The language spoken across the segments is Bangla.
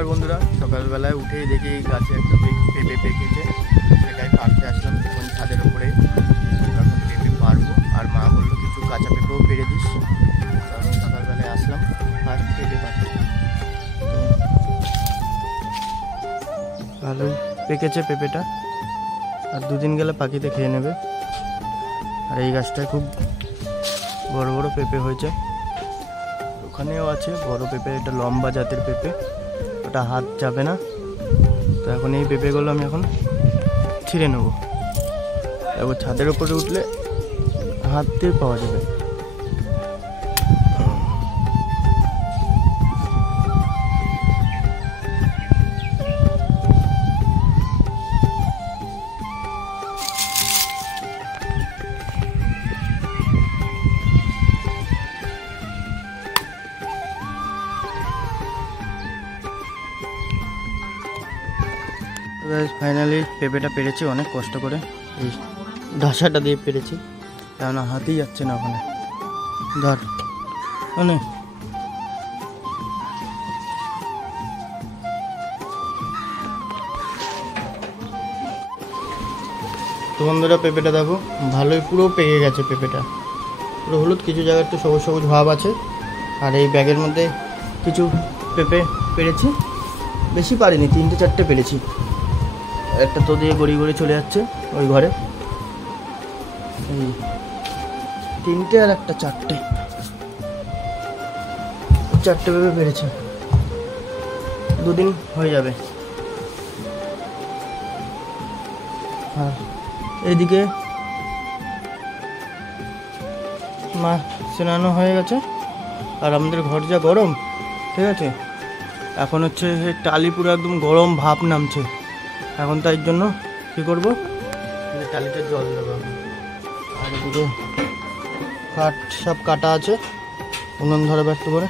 নমস্কার বন্ধুরা, সকালবেলায় উঠেই দেখি গাছে একটা পেঁপে পেকেছে, সেটাই পাড়তে আসলাম। এখন ছাদের উপরে এখন পেঁপে পারবো, আর মা বললো কিছু কাঁচা পেঁপেও পেরে দিস। তখন সকালবেলায় আসলাম আর পেঁপে পাড়তে। ভালোই পেকেছে পেঁপেটা, আর দুদিন গেলে পাখিতে খেয়ে নেবে। আর এই গাছটায় খুব বড় বড় পেঁপে হয়েছে, ওখানেও আছে বড় পেঁপে, এটা লম্বা জাতের পেঁপে, ওটা হাত যাবে না। তো এখন এই পেঁপেগুলো আমি এখন ছিঁড়ে নেব। এবার ছাদের উপরে উঠলে হাত দিয়ে পাওয়া যাবে। ফাইনালি পেঁপেটা পেরেছি অনেক কষ্ট করে, এই ঢাসাটা দিয়ে পেরেছি, কেননা হাতেই যাচ্ছে না ওখানে। ধর অনেক তো বন্ধুরা, পেঁপেটা দেখো ভালোই পুরো পেকে গেছে। পেঁপেটা পুরো হলুদ, কিছু জায়গায় একটু সবুজ সবুজ ভাব আছে। আর এই ব্যাগের মধ্যে কিছু পেঁপে পেরেছি, বেশি পারিনি, 3-4টে পেরেছি। একটা তো দিয়ে গড়িয়ে গড়িয়ে চলে যাচ্ছে ওই ঘরে, এই 3টে আর একটা 4টে পেঁপে পেরেছি। 2 দিন হয়ে যাবে। আর এইদিকে মা স্নানো হয়ে গেছে, আর আমাদের ঘর যা গরম, ঠিক আছে, এখন হচ্ছে টালি পুরো একদম গরম ভাপ নামছে এখন। তাই জন্য কী করবো, টালিতে জল দেবো। আর এদিকে কাঠ সব কাটা আছে, উনুন ধরে ব্যস্ত করে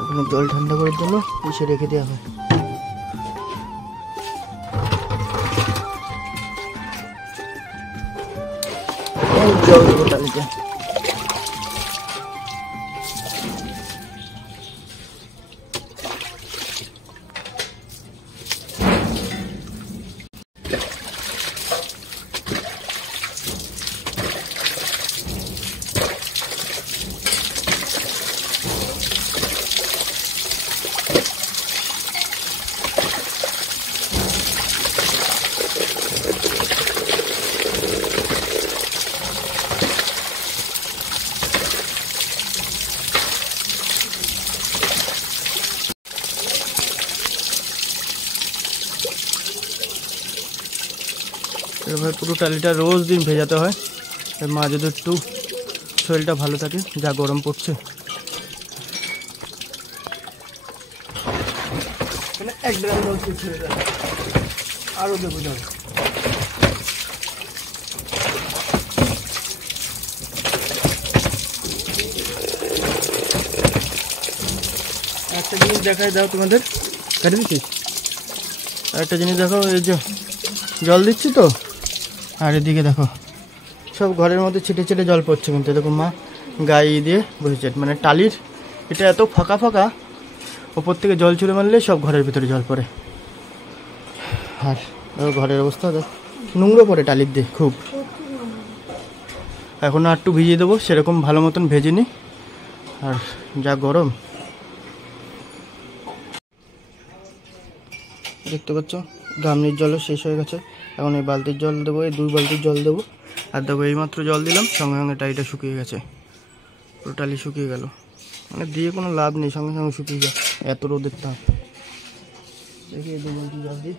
এখানে জল ঠান্ডা করার জন্য পিছিয়ে রেখে দেওয়া হয়। জল দেবো টালিতে। এভাবে পুরো টালিটা রোজ দিন ভেজাতে হয়, মা যদি একটু শরীরটা ভালো থাকে, যা গরম পড়ছে। 1 গ্রাম জল ছেড়ে দেয়, আরও দেবো জল। একটা জিনিস দেখাই দাও তোমাদের, কাটি দিচ্ছি। একটা জিনিস দেখো, এই যে জল দিচ্ছি তো, আর এদিকে দেখো সব ঘরের মধ্যে ছিটে ছিটে জল পড়ছে, কিন্তু এরকম মা গায়ে দিয়ে বসেছে। মানে টালির এটা এত ফাঁকা ফাঁকা, ওপর থেকে জল ছুঁড়ে মারলে সব ঘরের ভিতরে জল পড়ে। আর ঘরের অবস্থা নোংরা পড়ে টালির দিয়ে খুব। এখন আর একটু ভিজিয়ে দেবো, সেরকম ভালো মতন ভেজে নিই। আর যা গরম দেখতে পাচ্ছ, গামলির জলও শেষ হয়ে গেছে। এখন এই বালতির জল দেবো, এই 2 বালতির জল দেবো। আর দেখো এইমাত্র জল দিলাম, সঙ্গে সঙ্গে টাইটা শুকিয়ে গেছে, পুরো টালি শুকিয়ে গেল। মানে দিয়ে কোনো লাভ নেই, সঙ্গে সঙ্গে শুকিয়ে যায়, এত রোদের তাপ। দেখি এই 2 বালতি জল দিই।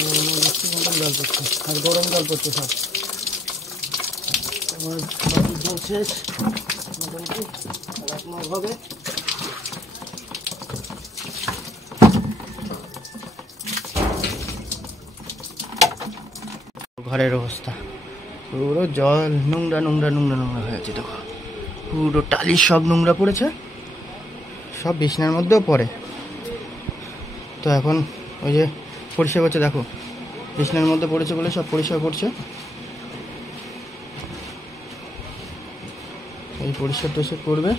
বৃষ্টির মতন জল পড়ছে আর গরম জল পড়ছে সব। আমার বাড়ির জল শেষ মোটামুটি, আর 1 মাস হবে। ঘরের অবস্থা পুরো জল নোংরা নোংরা নোংরা নোংরা হয়ে আছে। দেখো পুরো টালির সব নোংরা পড়েছে, সব বিছনার মধ্যেও পড়ে। তো এখন ওই যে পরিষ্কার করছে, দেখো বিছনার মধ্যে পড়েছে বলে সব পরিষ্কার করছে। এই পরিষ্কার টরিষ্কার করবে,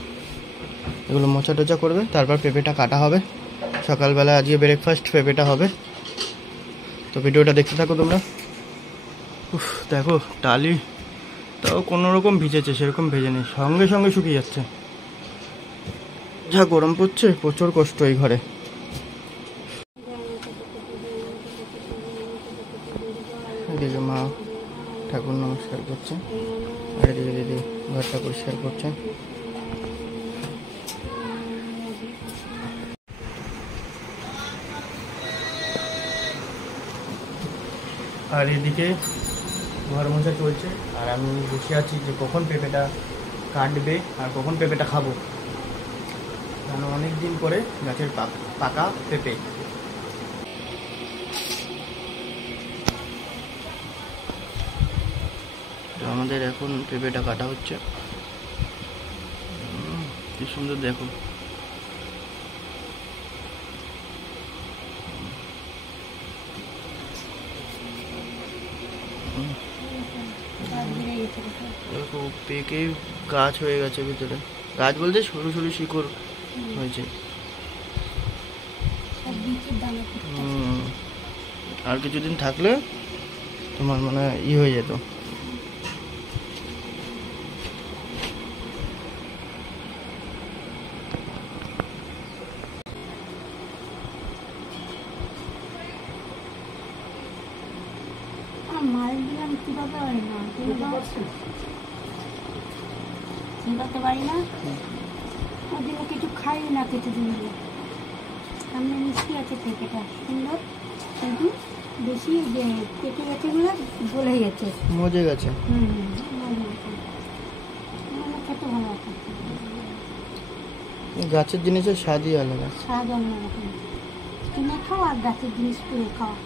এগুলো মোছা টোচা করবে, তারপর পেঁপেটা কাটা হবে। সকালবেলা আজকে ব্রেকফাস্ট পেঁপেটা হবে। তো ভিডিওটা দেখতে থাকো তোমরা। উফ দেখো টালি তাও কোনো রকম ভিজেছে, সেরকম ভেজে নেই, সঙ্গে সঙ্গে শুকিয়ে যাচ্ছে। যা গরম পড়ছে, প্রচুর কষ্ট এই ঘরে। এদিকে মা ঠাকুর নমস্কার করছে, আর এদিকে দিদি ঘরটা পরিষ্কার করছে। আর এদিকে ঘর মোছা চলছে, আর আমি বসে আছি যে কখন পেঁপেটা কাটবে আর কখন পেঁপেটা খাবো। কারণ অনেক দিন পরে গাছের পাকা পেঁপে। আমাদের এখন পেঁপেটা কাটা হচ্ছে। কি সুন্দর দেখো, দেখো পেকে গাছ হয়ে গেছে ভিতরে। গাছ বলতে সরু সরু শিকড় হয়েছে। আর কিছুদিন থাকলে তোমার মানে হয়ে যেত। পারি না, ওদিকে কিছু খাই না কিছুদিন দিয়ে। সামনে মিষ্টি আছে পেঁপেটা সুন্দর, কিন্তু বেশি যে পেঁপে গাছগুলো গলে গেছে, মজে গেছে। খেতে ভালো আছে। গাছের জিনিসের স্বাদই আলাদা, স্বাদ অন্যরকম। কিনে খাও আর গাছের জিনিস পেয়ে খাওয়া।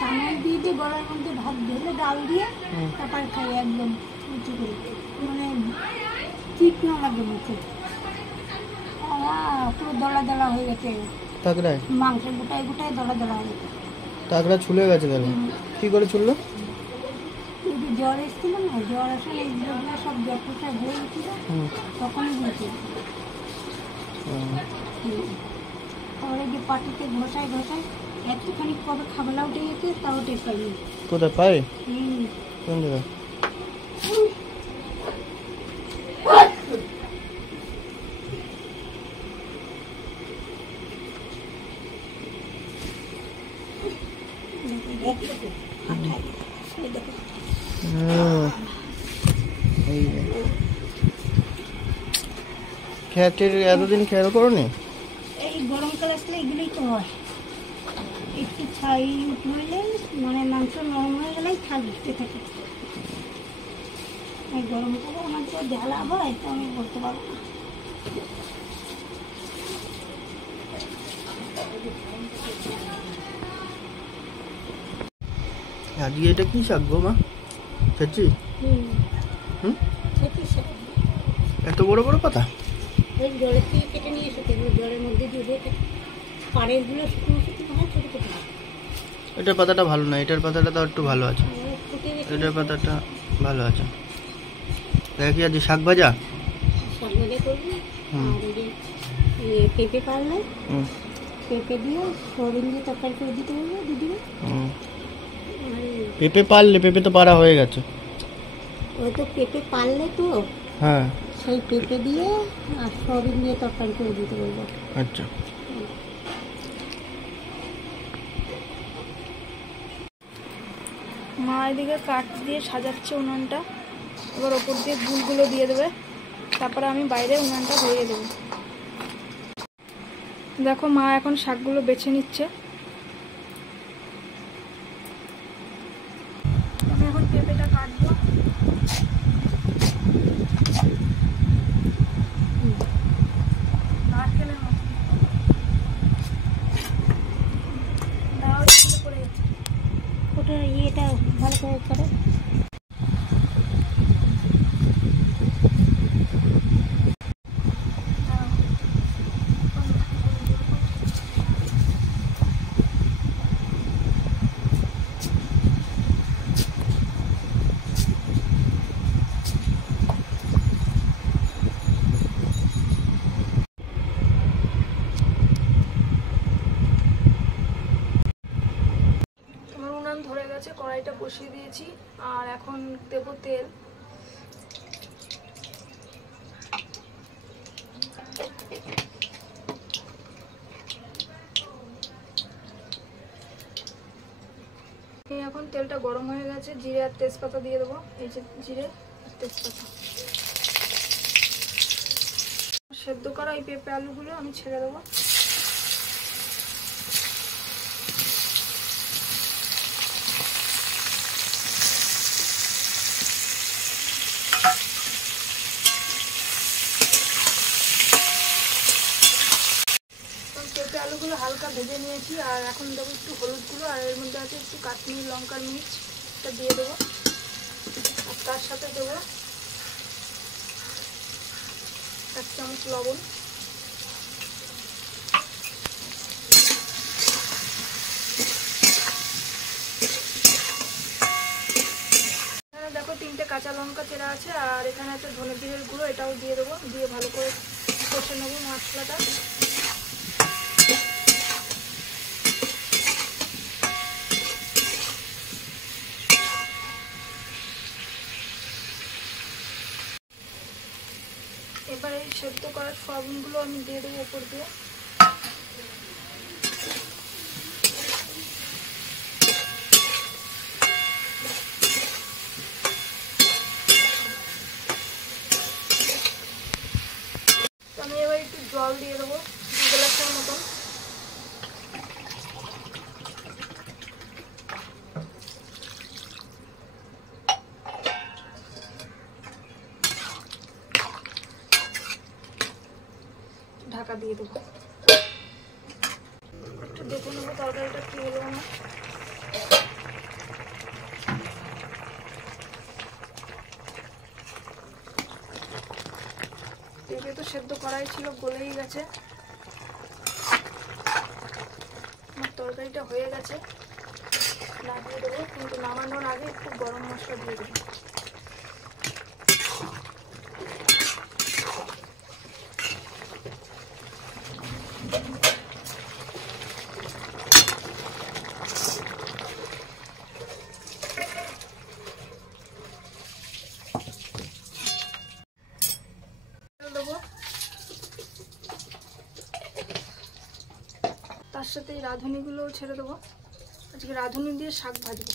চানাল দিয়ে দিয়ে গলার মধ্যে ভাত ঢেলে ডাল দিয়ে তারপর খাই একদম উঁচু করে, মানে ঠিক না লাগে মুখে। পুরো দলা দলা হয়ে গেছে, তাগড়ায় মাংস গোটায় গোটায় দলা দলা হয়ে গেছে। তাগড়া ছুলে গেছে তাহলে কি করে ছুললো? এই যে জ্বর এসেছিল না, জ্বর আসলে এইগুলো সব জ্বর পোষা হয়ে গেছিল, তখনই হয়েছিল। তাহলে যে পাটিতে ঘষায় ঘষায় একটুখানি কবে খাবলা উঠে গেছে, তাও টের পাইনি। কোথায় পায়? কোন জায়গায়? খেতের এতদিন খেয়াল করোনি? এই গরমকাল আসলে এগুলোই তো হয়, একটু ছাই উঠলে মানে মাংস নরম হয়ে গেলেই ছাল উঠতে থাকে। এই গরমকালে আমার তো জ্বালা হয়, তো আমি বলতে পারবো না। আজকে এটা কি শাক গো মা? খেয়েছি। এত বড় বড় পাতা? ওই জলের থেকে কেটে নিয়ে এসেছে, জলের মধ্যে দিয়ে পাড়েরগুলো শুকনো শুকনো হয়, ছোটো ছোটো। এটার পাতাটা ভালো না, এটার পাতাটা তো একটু ভালো আছে। এটার পাতাটা ভালো আছে। দেখি আজ শাক ভাজা করবি। আর ওই যে পেঁপে পারলে পেঁপে দিয়ে সরিন দিয়ে তরকারি করে দিতে বলবো দিদিকে। পেঁপে পারলে, পেঁপে তো পারা হয়ে গেছে। ওই তো পেঁপে পারলে তো, হ্যাঁ সেই পেঁপে দিয়ে আর সরিন দিয়ে তরকারি করে দিতে বলবো। আচ্ছা। মা এদিকে কাঠ দিয়ে সাজাচ্ছে উনুনটা, এবার ওপর দিয়ে গুলগুলো দিয়ে দেবে। তারপরে আমি বাইরে উনানটা ধরিয়ে দেবো। দেখো মা এখন শাকগুলো বেছে নিচ্ছে। আমি এখন পেঁপেটা কাটবো। নারকেলের মতো দাও, পড়ে গেছে। ওটা ইয়েটা ভালো করে করে উনান ধরে গেছে, কড়াইটা বসিয়ে দিয়েছি আর এখন দেবো তেল। এখন তেলটা গরম হয়ে গেছে, জিরে আর তেজপাতা দিয়ে দেবো। এই যে জিরে আর তেজপাতা। সেদ্ধ করা এই পেঁপে আলুগুলো আমি ছেড়ে দেবো। পেঁপে আলুগুলো হালকা ভেজে নিয়েছি আর এখন দেবো একটু হলুদ গুঁড়ো আর এর মধ্যে আছে একটু কাশ্মীরি লঙ্কার মির্চ, এটা দিয়ে দেবো। আর তার সাথে দেবো 1 চামচ লবণ। এখানে দেখো 3টে কাঁচা লঙ্কা চেরা আছে আর এখানে আছে ধনে জিরের গুঁড়ো, এটাও দিয়ে দেবো। দিয়ে ভালো করে কষে নেবো মশলাটা। এবার এই সেদ্ধ করা সয়াবিনগুলো আমি দিয়ে দেবো উপর দিয়ে। আমি এবার একটু জল দিয়ে দেবো 2 গ্লাসের মতন। ঢাকা দিয়ে দেবো। একটু দেখে নেবো তরকারিটা কি হলো না। পেঁপে তো সেদ্ধ করাই ছিল, গলেই গেছে। আমার তরকারিটা হয়ে গেছে, নামিয়ে দেবো। কিন্তু নামানোর আগে একটু গরম মশলা দিয়ে দেবো। তার সাথে এই রাঁধুনিগুলোও ছেড়ে দেবো। আজকে রাঁধুনি দিয়ে শাক ভাজবো,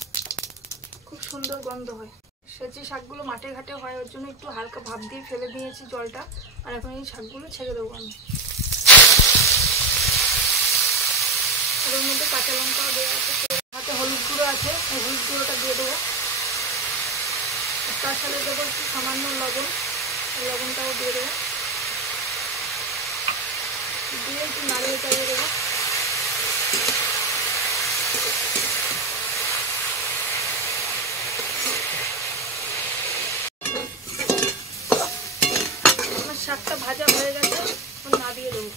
খুব সুন্দর গন্ধ হয়। সেচি শাকগুলো মাঠে ঘাটে হয়, ওর জন্য একটু হালকা ভাপ দিয়ে ফেলে দিয়েছি জলটা। আর এখন এই শাকগুলো ছেড়ে দেবো আমি। ওর মধ্যে কাঁচা লঙ্কাও দেওয়া আছে, হাতে হলুদ গুঁড়ো আছে, এই হলুদ গুঁড়োটা দিয়ে দেবো। তার সাথে দেবো একটু সামান্য লবণ, লবণটাও দিয়ে দেবো। দিয়ে একটু নাড়িয়ে চালিয়ে দেবো। আমার শাকটা ভাজা হয়ে গেছে, নামিয়ে দেবো।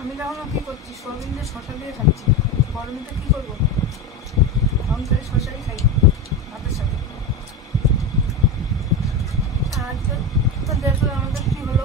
আমি তখন কি করছি, সোয়াবিন দিয়ে শশা দিয়ে খাচ্ছি। গরমে তো কি করবো, তখন তাহলে শশাই খাই ভাতের সাথে। আজকে তো দেখলে আমাদের কী হলো,